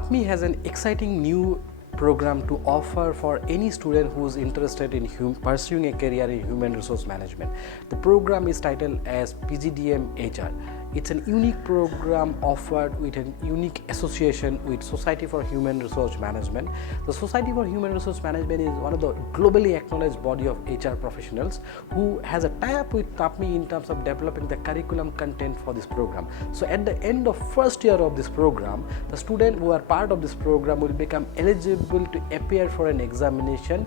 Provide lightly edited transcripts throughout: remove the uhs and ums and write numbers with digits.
TAPMI has an exciting new program to offer for any student who is interested in pursuing a career in human resource management. The program is titled as PGDM HR. It's a unique program offered with a unique association with Society for Human Resource Management. The Society for Human Resource Management is one of the globally acknowledged body of HR professionals who has a tie-up with TAPMI in terms of developing the curriculum content for this program. So at the end of first year of this program, the students who are part of this program will become eligible to appear for an examination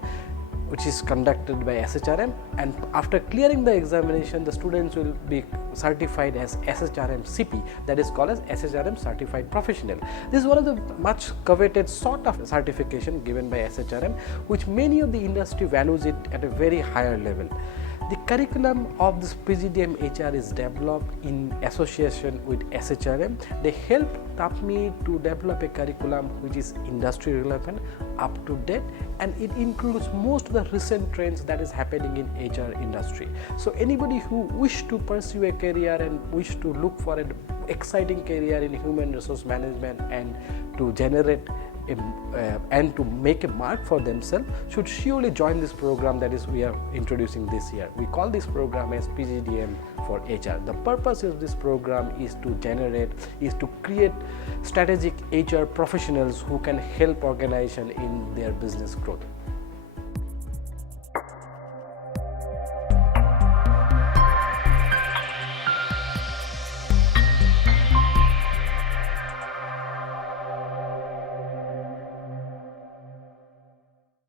which is conducted by SHRM, and after clearing the examination, the students will be certified as SHRM CP, that is called as SHRM Certified Professional. This is one of the much coveted sort of certification given by SHRM, which many of the industry values it at a very higher level. The curriculum of this PGDM HR is developed in association with SHRM. They help TAPMI to develop a curriculum which is industry relevant, up to date, and it includes most of the recent trends that is happening in HR industry. So anybody who wish to pursue a career and wish to look for an exciting career in human resource management and to generate and to make a mark for themselves should surely join this program that is we are introducing this year. We call this program as PGDM for HR. The purpose of this program is to create strategic HR professionals who can help organization in their business growth.